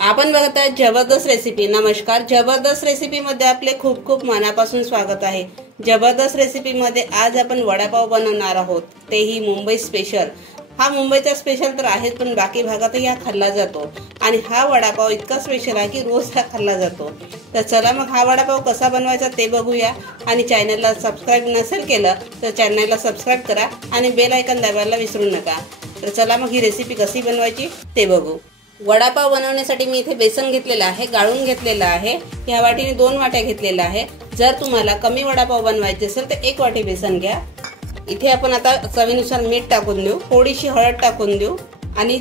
आपण बघत आहात जबरदस्त रेसिपी। नमस्कार, जबरदस्त रेसिपी मध्ये आपले खूप खूप मनापासून स्वागत आहे। जबरदस्त रेसिपी मध्ये आज आपण वडापाव बनवणार आहोत, तेही मुंबई स्पेशल। हा मुंबईचा स्पेशल तर आहे, पण बाकी भागातही हा खाल्ला जातो आणि हा वडापाव इतका स्पेशल आहे की रोज हा खाल्ला जातो। तर चला मग हा वडापाव कसा बनवायचा ते बघूया। आणि चॅनलला सबस्क्राइब नसेल केलं तर चॅनलला सबस्क्राइब करा आणि बेल आयकॉन दाबायला विसरू नका। तर चला मग ही रेसिपी कशी बनवायची ते बघू। वडापाव बनवण्यासाठी मी इथे बेसन घेतलेला आहे, गाळून घेतलेला आहे। या वाटीने 2 वाट्या घेतलेला आहे। जर तुम्हाला कमी वडापाव बनवायचे असेल तर 1 वाटी बेसन घ्या। इथे आपण आता चवीनुसार मीठ टाकून देऊ, थोडीशी हळद टाकून देऊ आणि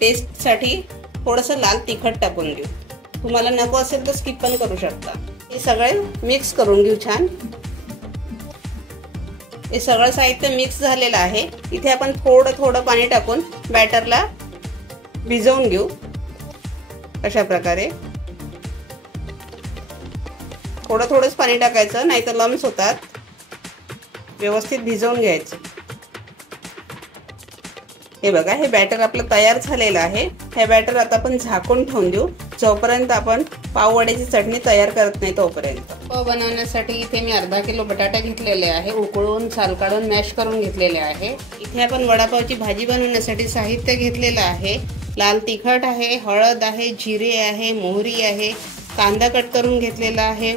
टेस्टसाठी थोडंसं लाल तिखट टाकून देऊ। तुम्हाला नको असेल तर स्किप पण करू शकता। हे सगळे मिक्स करून घेऊ छान। हे सगळं साहित्य मिक्स झालेलं आहे। इथे आपण थोडं थोडं पाणी टाकून बॅटरला भिजवून घेऊ। अशा प्रकारे थोडं थोडंच पाणी टाकायचं, नाहीतर लम्स होतात। व्यवस्थित भिजवून घ्यायचं। हे बघा, हे बॅटर आपलं तयार झालेलं आहे। हे बॅटर आता आपण झाकून ठेवून देऊ, जोपर्यंत आपण पाववड्याची चटणी तयार करत नाही तोपर्यंत। पाव बनवण्यासाठी इथे मी अर्धा किलो बटाटे घेतलेले आहे, उकळून साल काढून मॅश करून घेतलेले आहे। इथे आपण वडापावची भाजी बनवण्यासाठी साहित्य घेतलेलं आहे। लाल तिखट आहे, हळद आहे, जिरे आहे, मोहरी आहे, कांदा कट करून घेतलेला आहे,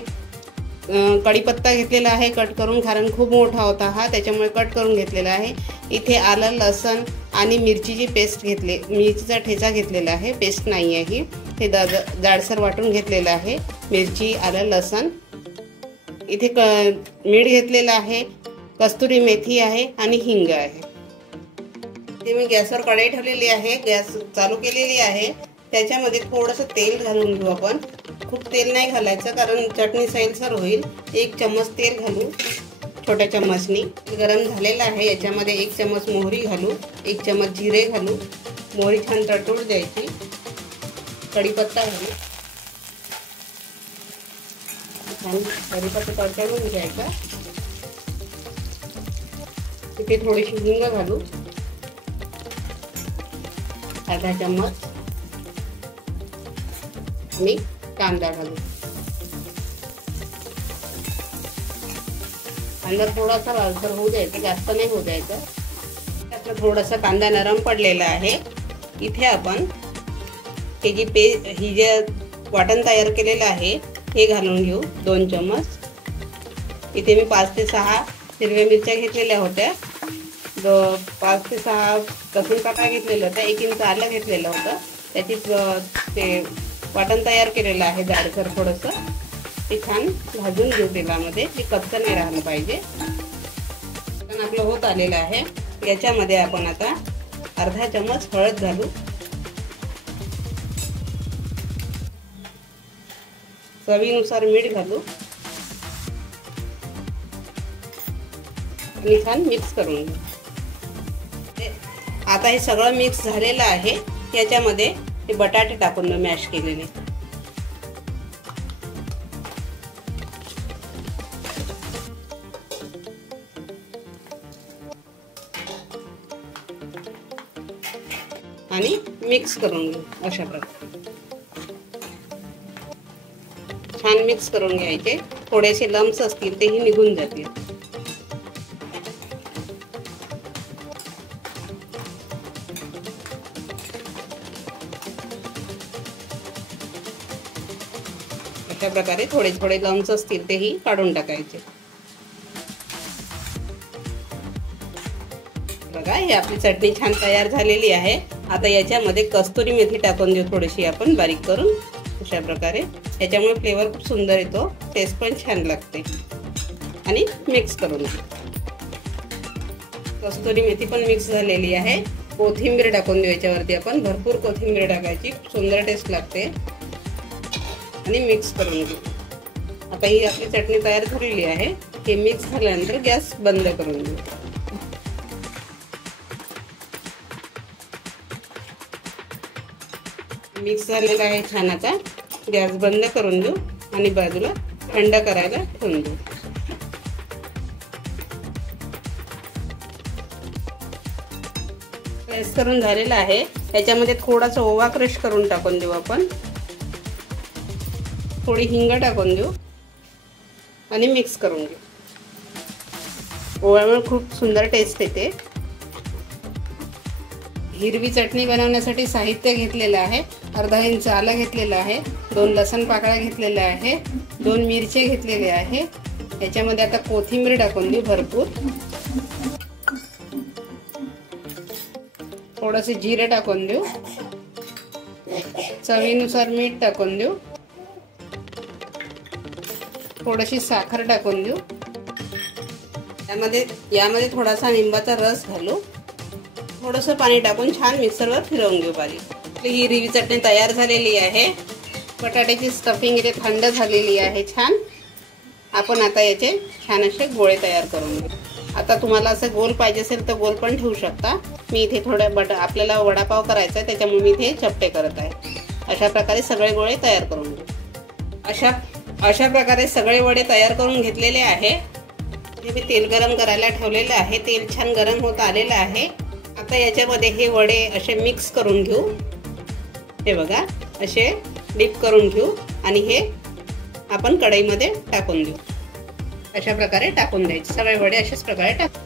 कढीपत्ता घेतलेला आहे कट करून, कारण खूप मोठा होता हा त्याच्यामुळे कट करून घेतलेला आहे। इथे आलं, लसण आणि मिरचीची पेस्ट घेतली, मिरचीचा ठेचा घेतलेला आहे, पेस्ट नाही आहे ही। हे जाडसर वाटून घेतलेलं आहे, मिरची, आलं, लसण। इथे मीठ घेतलेलं आहे, कस्तुरी मेथी आहे आणि हिंग आहे। ते मी गॅसवर कढई ठेवलेली आहे, गॅस चालू केलेली आहे। त्याच्यामध्ये थोडंसं तेल घालून घेऊ आपण। खूप तेल नाही घालायचं, कारण चटणी सैलसर होईल। 1 चम्मच तेल घालू, छोट्या चम्मचनी। गरम झालेलं आहे, याच्यामध्ये 1 चम्मच मोहरी घालू, 1 चम्मच जिरे घालू। मोहरी छान तडतडू द्यायची। कढीपत्ता घालू, छान कढीपत्ता तडतडून घ्यायचा। इथे थोडीशी हिंग घालू, अर्धा चम्मच, आणि कांदा घालू। कांदा थोडासा लालसर होऊ द्यायचा, जास्त नाही होऊ द्यायचा। त्यातला थोडासा कांदा नरम पडलेला आहे। इथे आपण हे ही जे वाटण तयार केलेलं आहे हे घालून घेऊ, 2 चम्मच। इथे मी 5 ते 6 हिरव्या मिरच्या घेतलेल्या होत्या, 5 ते 6 लसूण काटा घेतलेला होता, 1 इंच आलं घेतलेलं होतं। त्याची ते वाटण तयार केलेलं आहे जाडसर थोडंसं। ते छान भाजून घेऊ तेलामध्ये, ते कच्चं नाही राहिलं पाहिजे। वाटण आपलं होत आलेलं आहे। याच्यामध्ये आपण आता अर्धा चम्मच हळद घालू, चवीनुसार मीठ घालू आणि छान मिक्स करून घेऊ। आता हे सगळं मिक्स झालेलं आहे। याच्यामध्ये हे बटाटे टाकून मॅश केलेले, आणि मिक्स करून घेऊ। अशा प्रकारे छान मिक्स करून घ्यायचे। थोडेसे लम्स असतील तेही निघून जातील। अशा प्रकारे थोडे थोडे लम्स असतील तेही काढून टाकायचे। बघा, ही आपली चटणी छान तयार झालेली आहे। आता याच्यामध्ये कस्तुरी मेथी टाकून देऊ, थोडीशी आपण बारीक करून। अशा प्रकारे याच्यामुळे फ्लेवर खूप सुंदर येतो, टेस्ट पण छान लागते। आणि मिक्स करून घेऊ। कस्तुरी मेथी पण मिक्स झालेली आहे। कोथिंबीर टाकून देऊ याच्यावरती आपण, भरपूर कोथिंबीर टाकायची, सुंदर टेस्ट लागते। आणि मिक्स करून घेऊ। आता ही आपली चटणी तयार झालेली आहे। हे मिक्स झाल्यानंतर गॅस बंद करून घेऊ। मिक्स झालेलं आहे छान। आता गॅस बंद करून देऊ आणि बाजूला थंड करायला ठेवून देऊ। प्रेस करून झालेला आहे। याच्यामध्ये थोडासा ओवा क्रश करून टाकून देऊ आपण। थोडी हिंग टाकून देऊ आणि मिक्स करून घेऊ। ओव्यामुळे खूप सुंदर टेस्ट येते। हिरवी चटणी बनवण्यासाठी साहित्य घेतलेलं आहे, अर्धा इंच आलं घेतलेलं आहे, 2 लसण पाकळ्या घेतलेल्या आहे, 2 मिरची घेतलेले आहे। याच्यामध्ये आता कोथिंबीर टाकून देऊ भरपूर, थोडेसे जिरे टाकून देऊ, चवीनुसार मीठ टाकून देऊ, थोडीशी साखर टाकून देऊ। यामध्ये थोडासा लिंबाचा रस घालू, थोडंसं पाणी टाकून छान मिक्सरवर फिरवून घेऊ बारीक। ही हिरवी चटणी तयार झालेली आहे। बटाट्याची स्टफिंग इथे थंड झालेली आहे छान। आपण आता याचे छान असे गोळे तयार करून घेऊ। आता तुम्हाला असं गोल पाहिजे असेल तर गोल पण ठेवू शकता। मी इथे थोडे आपल्याला वडापाव करायचा आहे त्याच्यामुळे मी इथे चपटे करत आहे। अशा प्रकारे सगळे गोळे तयार करून घेऊ। अशा प्रकारे सगळे वडे तयार करून घेतलेले आहे। मी तेल गरम करायला ठेवलेलं आहे, तेल छान गरम होत आलेलं आहे। आता याच्यामध्ये हे वडे असे मिक्स करून घेऊ। हे बघा असे डीप करून घेऊ आणि हे आपण कढईमध्ये टाकून देऊ। अशा प्रकारे टाकून द्यायचे सगळे वडे अशाच प्रकारे टाक।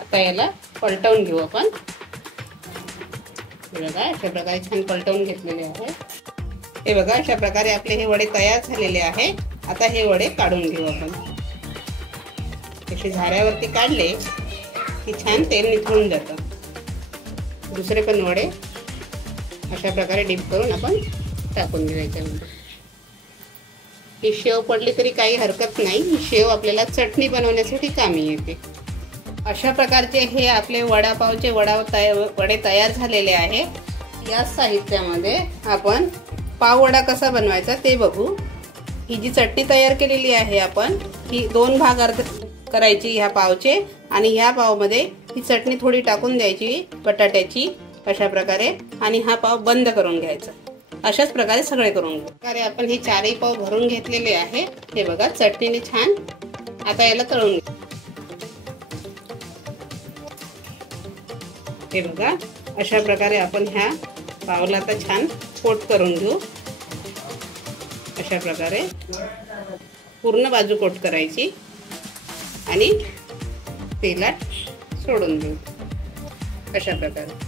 आता याला पलटवून घेऊ आपण। हे बघा अशा प्रकारे छान पलटवून घेतलेले आहे। हे बघा अशा प्रकारे आपले हे वडे तयार झालेले आहे। आता हे वडे काढून घेऊ आपण। असे झाऱ्यावरती काढले की छान तेल निथळून जातं। दुसरे पण वडे अशा प्रकारे डीप करून आपण टाकून घेऊ याच्यामध्ये। ही शेव पडली तरी काही हरकत नाही, ही शेव आपल्याला चटणी बनवण्यासाठी कामी येते। अशा प्रकारचे हे आपले वडापावचे वडे तयार झालेले आहे। या साहित्यामध्ये आपण पाव वडा कसा बनवायचा ते बघू। ही जी चटणी तयार केलेली आहे आपण, ही 2 भाग करायची ह्या पावचे आणि ह्या पावमध्ये ही चटणी थोडी टाकून द्यायची बटाट्याची अशा प्रकारे आणि हा पाव बंद करून घ्यायचा। अशाच प्रकारे सगळे करून घेऊ। प्रकारे आपण हे 4ही पाव भरून घेतलेले आहे। हे बघा चटणीने छान। आता याला तळून घेऊ। हे बघा अशा प्रकारे आपण ह्या पावला आता छान कोट करून घेऊ। अशा प्रकारे पूर्ण बाजू कोट करायची आणि तेलात सोडून देऊ। अशा प्रकारे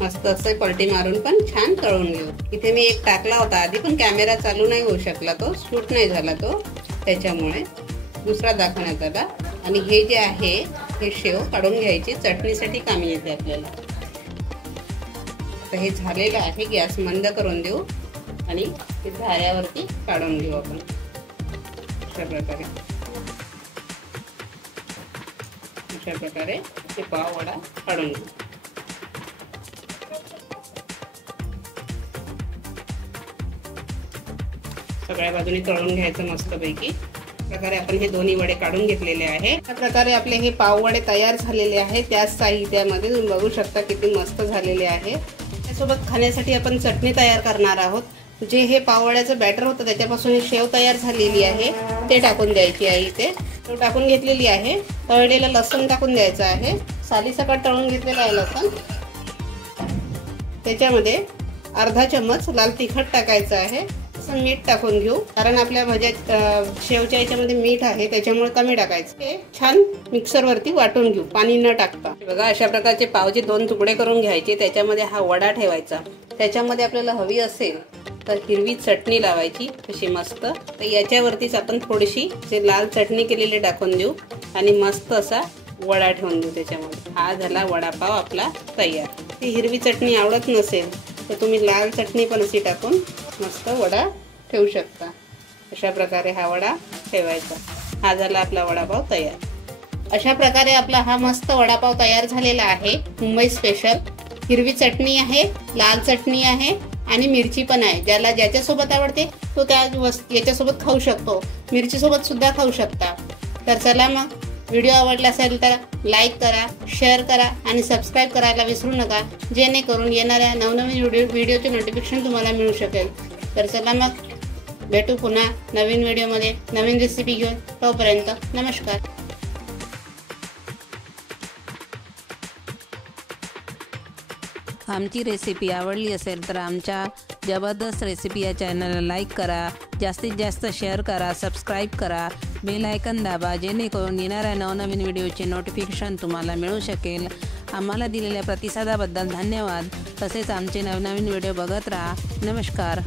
मस्त असे पलटी मारून पण छान तळून घेऊ। इथे मी एक टाकला होता आधी, पण कॅमेरा चालू नाही होऊ शकला, तो शूट नाही झाला तो, त्याच्यामुळे दुसरा दाखवण्यात आला। आणि हे जे आहे हे शेव काढून घ्यायची, चटणीसाठी कामी येते आपल्याला। आता हे झालेलं आहे, गॅस मंद करून देऊ आणि हे झाऱ्यावरती काढून घेऊ आपण। अशा प्रकारे हे पाव वडा काढून घेऊ। सगळ्या बाजूने तळून घ्यायचं मस्तपैकी। प्रकारे आपण हे दोन्ही वडे काढून घेतलेले आहे। अशा प्रकारे आपले हे पाव वडे तयार झालेले आहे। त्याच साहित्यामध्ये तुम्ही बघू शकता किती मस्त झालेले आहे। त्यासोबत खाण्यासाठी आपण चटणी तयार करणार आहोत। जे हे पाववड्याचं बॅटर होतं त्याच्यापासून शेव तयार झालेली आहे, ते टाकून द्यायची आहे। इथे तो टाकून घेतलेली आहे। तळलेलं लसूण टाकून द्यायचं आहे, सालीसकट तळून घेतलेलं आहे लसूण। त्याच्यामध्ये अर्धा चम्मच लाल तिखट टाकायचं आहे। मीठ टाकून घेऊ, कारण आपल्या भाज्या शेवच्या याच्यामध्ये मीठ आहे त्याच्यामुळे कमी टाकायचं। हे छान मिक्सर वरती वाटून घेऊ पाणी न टाकता। बघा अशा प्रकारचे पावचे 2 तुकडे करून घ्यायचे, त्याच्यामध्ये हा वडा ठेवायचा। त्याच्यामध्ये आपल्याला हवी असेल तर हिरवी चटणी लावायची अशी मस्त। तर याच्यावरतीच आपण थोडीशी जे लाल चटणी केलेली टाकून देऊ आणि मस्त असा वडा ठेवून देऊ त्याच्यामध्ये। हा झाला वडापाव आपला तयार। ती हिरवी चटणी आवडत नसेल तर तुम्ही लाल चटणी पण अशी टाकून मस्त वडा ठेवू शकता। अशा प्रकारे हा वडा ठेवायचा। हा झाला आपला वडापाव तयार। अशा प्रकारे आपला हा मस्त वडापाव तयार झालेला आहे। मुंबई स्पेशल हिरवी चटणी आहे, लाल चटणी आहे आणि मिरची पण आहे। ज्याला ज्याच्यासोबत आवडते तो त्या याच्यासोबत खाऊ शकतो, मिरची सोबत सुद्धा खाऊ शकता। तर चला मग, व्हिडिओ आवडला असेल तर लाईक करा, शेअर करा आणि सबस्क्राईब करायला विसरू नका, जेणेकरून येणाऱ्या नवनवीन व्हिडिओचे नोटिफिकेशन तुम्हाला मिळू शकेल। तर चला मग, भेटू पुन्हा नवीन व्हिडिओमध्ये नवीन रेसिपी घेऊन। तोपर्यंत नमस्कार। आमची रेसिपी आवडली असेल तर आमच्या जबरदस्त रेसिपी या चॅनलला लाईक करा, जास्तीत जास्त शेअर करा, सबस्क्राईब करा, बेल आयकन दाबा, जेणेकरून येणाऱ्या नवनवीन व्हिडिओचे नोटिफिकेशन तुम्हाला मिळू शकेल। आम्हाला दिलेल्या प्रतिसादाबद्दल धन्यवाद। तसेच आमचे नवनवीन व्हिडिओ बघत राहा। नमस्कार।